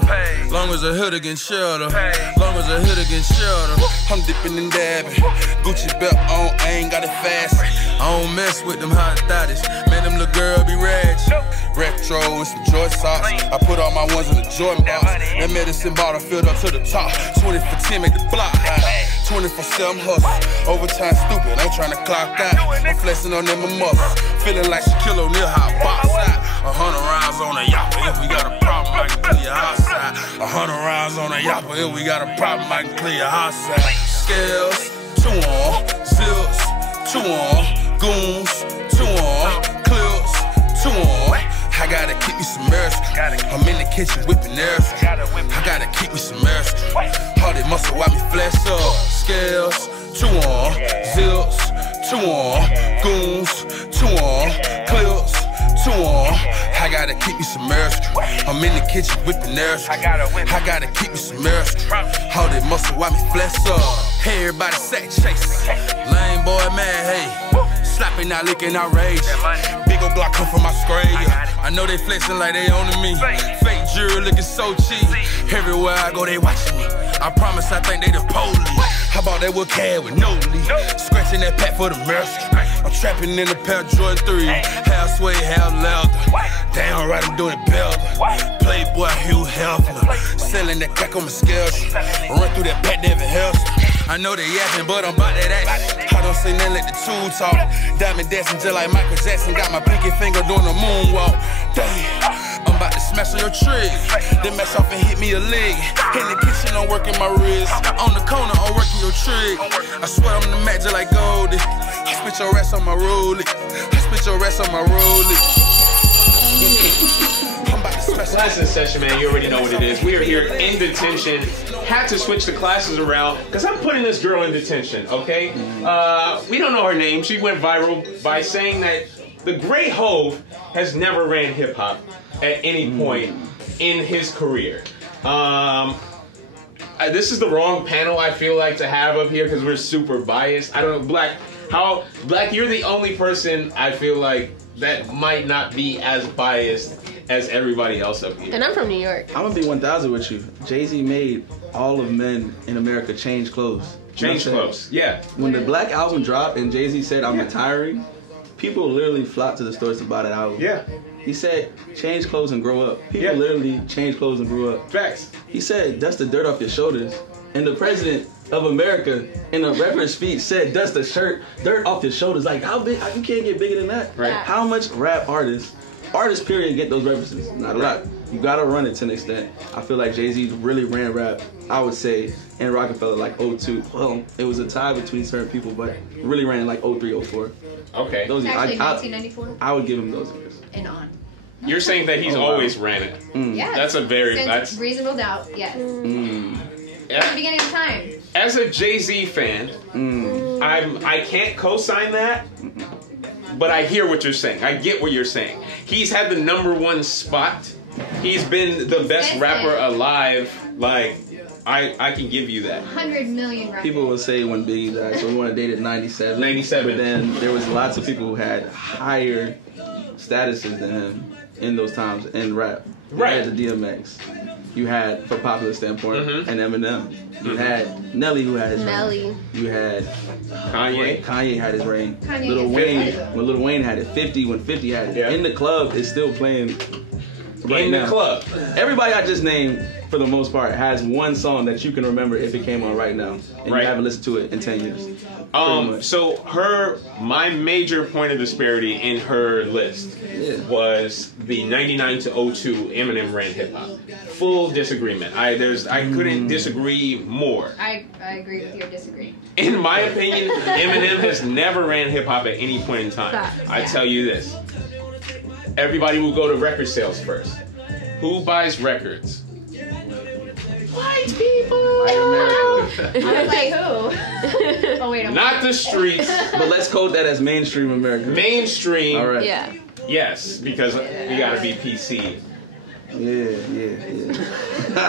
Long as a hood against shelter. Long as a hood against shelter. I'm dipping and dabbing. Gucci belt on, I ain't got it fast. I don't mess with them hot thotties. Man, them little girl be ratchet. Retro and some Joy socks. I put all my ones in the Jordan box. That medicine bottle filled up to the top. 20 for 10 make the block high. 24/7 hustle. Overtime stupid, ain't trying to clock out. I'm flexing on them a muscle. Feeling like Shaquille O'Neal, hot box out. 100 rounds on a yapper. If we got a problem, I can clear your outside. 100 rounds on a yapper. If we got a problem, I can clear your outside. Scales, 2 on. Zips, 2 on. Goons, 2 on. Clips, 2 on. I gotta keep me some mercy. I'm in the kitchen whipping nerves. I gotta keep me some mercy. All that muscle while me flex up. Scales, 2 on. Zips, 2 on. Goons, 2 on. Clips, 2 on. I gotta keep me some mercy. I'm in the kitchen whipping nerves. I gotta keep me some mercy. All that muscle while me flex up. Hey, everybody sack chase. Lame boy, man, hey. Slapping out, licking outrage. Big ol' Glock come from Australia. I know they flexing like they owning me. Fake jewelry looking so cheap. Everywhere I go, they watching me. I promise I think they the police. How about that wood cab with no leaf? Scratching that pack for the mercy. I'm trapping in a pair of Jordan 3. Half suede, half leather. Damn right, I'm doing it better. Playboy Hugh Hefner. Selling that crack on my scale. Run through that pack, David Helson. I know they yapping, but I'm about that action. I don't say nothing, let the tool talk. Diamond dancing just like Michael Jackson. Got my pinky finger doing a moonwalk. Damn, I'm about to smash on your trigger. Then mash off and hit me a leg. In the kitchen, I'm working my wrist. On the corner, I'm working your trick. I swear I'm the magic like Goldie. I spit your ass on my rollie. I spit your ass on my rollie. Class in session, man. You already know what it is. We are here in detention. Had to switch the classes around because I'm putting this girl in detention, okay? We don't know her name. She went viral by saying that the Great Hove has never ran hip-hop at any point in his career. This is the wrong panel, I feel like, to have up here because we're super biased. I don't know, Black, you're the only person I feel like that might not be as biased as everybody else up here. And I'm from New York. I'm gonna be 1,000 with you. Jay-Z made all of men in America change clothes. Change clothes, yeah. When the Black album dropped and Jay-Z said, I'm retiring, people literally flocked to the stores to buy that album. Yeah. He said, change clothes and grow up. People literally change clothes and grew up. Facts. He said, dust the dirt off your shoulders. And the president of America, in a reference speech, said, dust the dirt off your shoulders. Like, how big? You can't get bigger than that. Right. How much rap artists period, get those references? Not a lot. You gotta run it to an extent. I feel like Jay-Z really ran rap, I would say, in Rockefeller like 02. Well, it was a tie between certain people, but really ran like 03, 04. Okay. Those actually 1994? I would give him those years. And on. You're saying that he's always ran it. Yeah. That's a very... Since reasonable doubt, yes. At the beginning of time. As a Jay-Z fan, I can't co-sign that, but I hear what you're saying. I get what you're saying. He's had the #1 spot. He's been the best rapper alive. Like, I can give you that. 100 million records. People will say when Biggie died, so we want to date it 97. 97. But then there was lots of people who had higher statuses than him in those times in rap. You had the DMX. You had, for popular standpoint, and Eminem. You had Nelly, who had his reign. You had Kanye. Kanye had his reign. Lil Wayne, when Lil Wayne had it. 50, when 50 had it. Yeah. In the Club is still playing right in now. the club. Everybody I just named, for the most part, has one song that you can remember if it came on right now. And you haven't listened to it in 10 years. So my major point of disparity in her list was the 99 to 02 Eminem ran hip hop. Full disagreement. I couldn't disagree more. I agree with your disagree. In my opinion, Eminem has never ran hip hop at any point in time. I tell you this. Everybody will go to record sales first. Who buys records? White people. I was like, who? Oh wait, not the streets. But let's code that as mainstream America. Mainstream. All right. Yeah. Yes, because we gotta be PC. Yeah.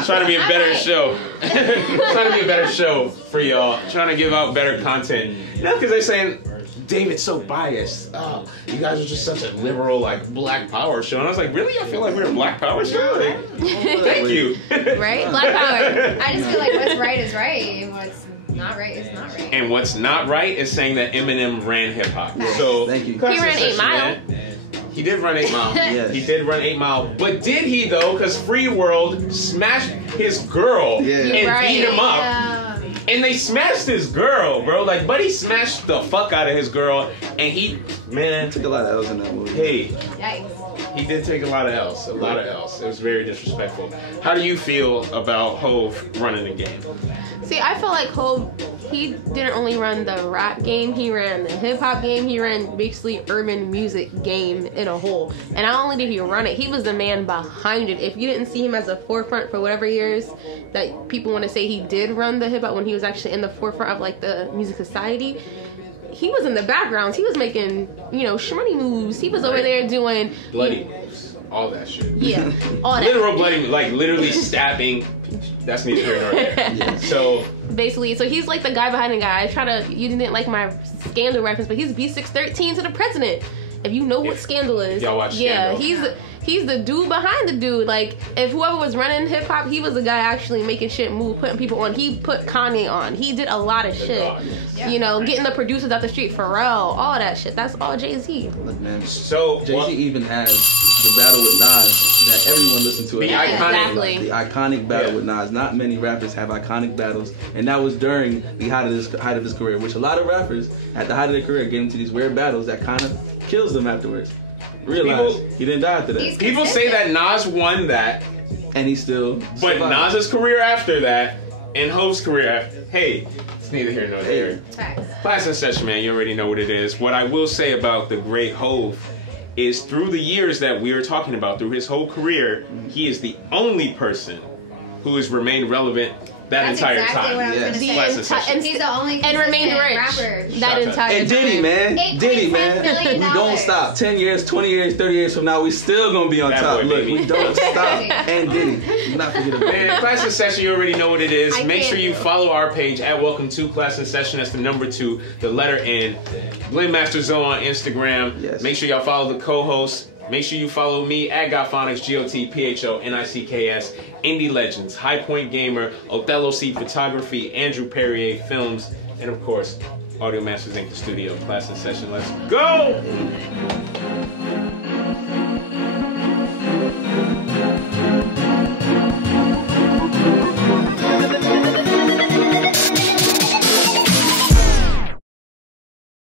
Trying to be a better show. Trying to be a better show for y'all. Trying to give out better content. Not because they're saying David's so biased. Oh, you guys are just such a liberal, like, Black Power show. And I was like, really? I feel like we're a Black Power show? Like, thank you. Right? Black Power. I just feel like what's right is right, and what's not right is not right. And what's not right is saying that Eminem ran hip hop. So thank you. He ran 8 Mile. He did run 8 Mile. Yes. He did run 8 Mile. But did he though? Because Free World smashed his girl and beat him up. Yeah. And they smashed his girl, bro. Like, Buddy smashed the fuck out of his girl, and he took a lot of L's in that movie. Hey, Yikes. he did take a lot of L's. A lot of L's. It was very disrespectful. How do you feel about Hove running the game? See, I feel like Hov, he didn't only run the rap game, he ran the hip hop game, he ran basically urban music game in a whole. And not only did he run it, he was the man behind it. If you didn't see him as a forefront for whatever years that people want to say he did run the hip hop when he was actually in the forefront of like the music society, he was in the backgrounds. He was making, you know, shmoney moves. He was over there doing bloody moves, all that shit. Yeah, all that. Literal bloody, like literally stabbing. That's neither here nor there. Yeah. So basically, so he's like the guy behind the guy. You didn't like my Scandal reference, but he's B613 to the president. If you know what Scandal is, y'all watch Scandal. He's the dude behind the dude. Like, if whoever was running hip hop, he was the guy actually making shit move, putting people on. He put Kanye on. He did a lot of shit. You know, getting the producers out the street, Pharrell, all that shit. That's all Jay-Z. Look, man. So Jay-Z even has the battle with Nas that everyone listened to. The iconic, the iconic battle with Nas. Not many rappers have iconic battles, and that was during the height of his career, which a lot of rappers at the height of their career get into these weird battles that kind of kills them afterwards. Realize he didn't die after that. People say that Nas won that, and he still. But survived. Nas's career after that, and Hove's career after. Hey, it's neither here nor there. Class in session, man. You already know what it is. What I will say about the great Hove is, through the years that we are talking about, through his whole career, he is the only person who has remained relevant that entire time. What I was gonna say. And he's the only and remained rich rapper. that entire and Diddy, time. man. Diddy, man. We don't stop. 10 years, 20 years, 30 years from now, we still gonna be on top. Look, we don't stop. And Diddy. Do not forget about it. Man, Class in Session, you already know what it is. Make sure you follow our page at Welcome to Class in Session. That's the number 2, the letter N. Blendmaster Zoe on Instagram. Yes. Make sure y'all follow the co-host. Make sure you follow me at Godphonics, GOTPHONICKS, Indie Legends, High Point Gamer, Othello Seed Photography, Andrew Perrier Films, and of course, Audio Masters Inc. The Studio. Class in Session. Let's go!